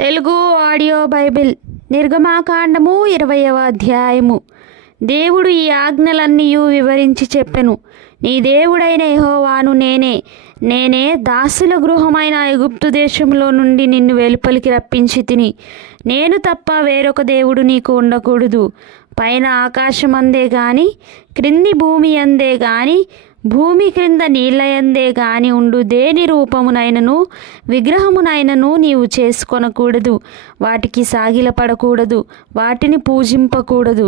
Telugu audio Bible నిర్గమాకాండము 20వ అధ్యాయము. దేవుడు ఈ ఆజ్ఞలన్నీ వివరించి చెప్పెను. నీ దేవుడైన యెహోవాను నేనే దాసుల గృహమైన ఐగుప్తు దేశంలో నుండి నిన్ను వెలుపలికి రప్పించి తిని. నేను తప్ప వేరొక దేవుడు నీకు ఉండకూడదు. పైన ఆకాశమందే గాని క్రింది భూమి అందే గాని భూమి క్రింద నీళ్ళయందే గాని ఉండు దేని రూపమునైనను విగ్రహమునైనను నీవు చేసుకొనకూడదు. వాటికి సాగిలపడకూడదు, వాటిని పూజింపకూడదు.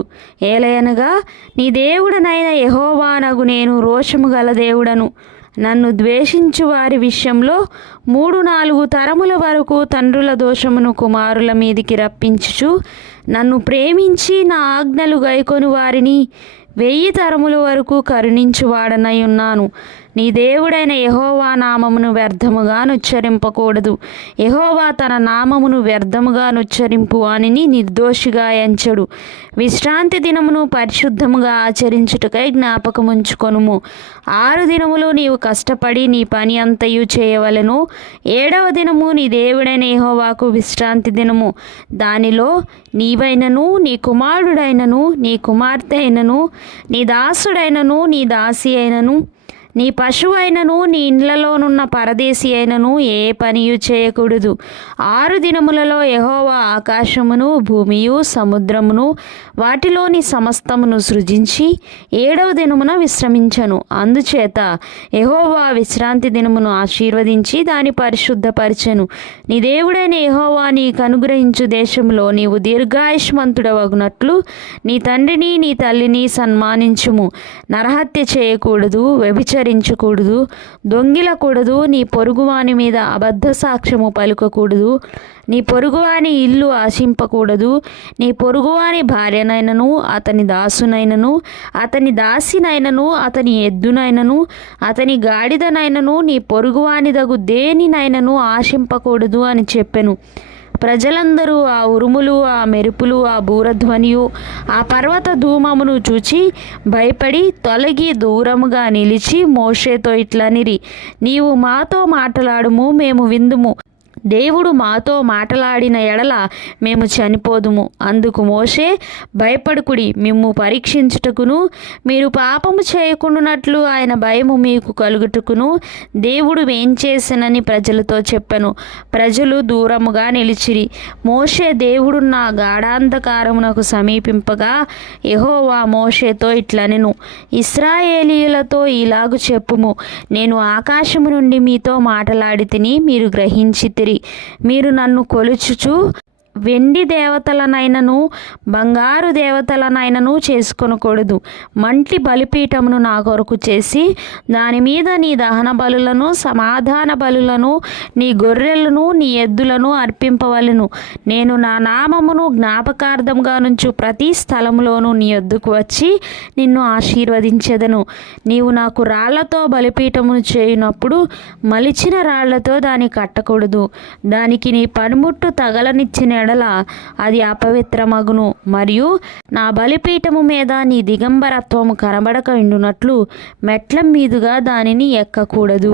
ఏలయనగా నీ దేవుడనైన యెహోవానగు నేను రోషము గల దేవుడను. నన్ను ద్వేషించు వారి విషయంలో 3-4 తరముల వరకు తండ్రుల దోషమును కుమారుల మీదికి రప్పించుచు, నన్ను ప్రేమించి నా ఆజ్ఞలు గైకొని వారిని 1000 తరముల వరకు కరుణించువాడనై ఉన్నాను. నీ దేవుడైన యెహోవా నామమును వ్యర్థముగా నుచ్చరింపకూడదు. యెహోవా తన నామమును వ్యర్థముగా నుచ్చరింపు వానిని నిర్దోషిగా ఎంచడు. విశ్రాంతి దినమును పరిశుద్ధముగా ఆచరించుటకై జ్ఞాపకముంచుకొనుము. 6 దినములు నీవు కష్టపడి నీ పని అంతయు చేయవలెను. 7వ దినము నీ దేవుడైన యెహోవాకు విశ్రాంతి దినము. దానిలో నీవైనను నీ కుమారుడైనను నీ కుమార్తె అయినను నీ దాసుడైనను నీ దాసి అయినను నీ పశువు అయినను నీ ఇండ్లలోనున్న పరదేశి అయినను ఏ పనియు చేయకూడదు. 6 దినములలో యెహోవా ఆకాశమును భూమియు సముద్రమును వాటిలోని సమస్తమును సృజించి 7వ దినమున విశ్రమించను. అందుచేత యెహోవా విశ్రాంతి దినమును ఆశీర్వదించి దాని పరిశుద్ధపరచెను. నీ దేవుడైన యెహోవా నీకు అనుగ్రహించు దేశంలో నీవు దీర్ఘాయుష్మంతుడవగునట్లు నీ తండ్రిని నీ తల్లిని సన్మానించుము. నరహత్య చేయకూడదు, వ్యభిచరించకూడదు, దొంగిలకూడదు, నీ పొరుగువాని మీద అబద్ధ సాక్ష్యము పలుకకూడదు, నీ పొరుగువాని ఇల్లు ఆశింపకూడదు. నీ పొరుగువాని భార్యనైనను అతని దాసునైనను అతని దాసినైనను అతని ఎద్దునైనను అతని గాడిదనైనను నీ పొరుగువానిదగు దేనినైనను ఆశింపకూడదు అని చెప్పెను. ప్రజలందరూ ఆ ఉరుములు, ఆ మెరుపులు, ఆ బూరధ్వనియు, ఆ పర్వత ధూమమును చూచి భయపడి తొలగి దూరముగా నిలిచి మోషేతో ఇట్లనిరి, నీవు మాతో మాటలాడుము, మేము విందుము. దేవుడు మాతో మాటలాడిన ఎడల మేము చనిపోదుము. అందుకు మోషే, భయపడుకుడి, మిమ్ము పరీక్షించుటకును మీరు పాపము చేయకుండానట్లు ఆయన భయము మీకు కలుగుటకును దేవుడు ఏం చేసినని ప్రజలతో చెప్పెను. ప్రజలు దూరముగా నిలిచిరి. మోషే దేవుడున్న గాఢాంధకారమునకు సమీపింపగా యెహోవా మోషేతో ఇట్లనెను, ఇశ్రాయేలీయులతో ఇలాగు చెప్పుము, నేను ఆకాశము నుండి మీతో మాటలాడితిని, మీరు గ్రహించితిరి. మీరు నన్ను కొలుచుచు వెండి దేవతలనైనను బంగారు దేవతలనైనను చేసుకొనకూడదు. మంటి బలిపీఠమును నా కొరకు చేసి దాని మీద నీ దహన బలులను సమాధాన బలులను నీ గొర్రెలను నీ ఎద్దులను అర్పింపవలెను. నేను నా నామమును జ్ఞాపకార్థముగా నుంచు ప్రతి స్థలములోనూ నీ యొద్దకు వచ్చి నిన్ను ఆశీర్వదించెదను. నీవు నాకు రాళ్లతో బలిపీఠమును చేయునప్పుడు మలిచిన రాళ్లతో దాన్ని కట్టకూడదు. దానికి నీ పనిముట్టు తగలనిచ్చిన అది అపవిత్రమగును. మరియు నా బలిపీఠము మీద నీ దిగంబరత్వము కనబడక ఉండునట్లు మెట్ల మీదుగా దానిని ఎక్కకూడదు.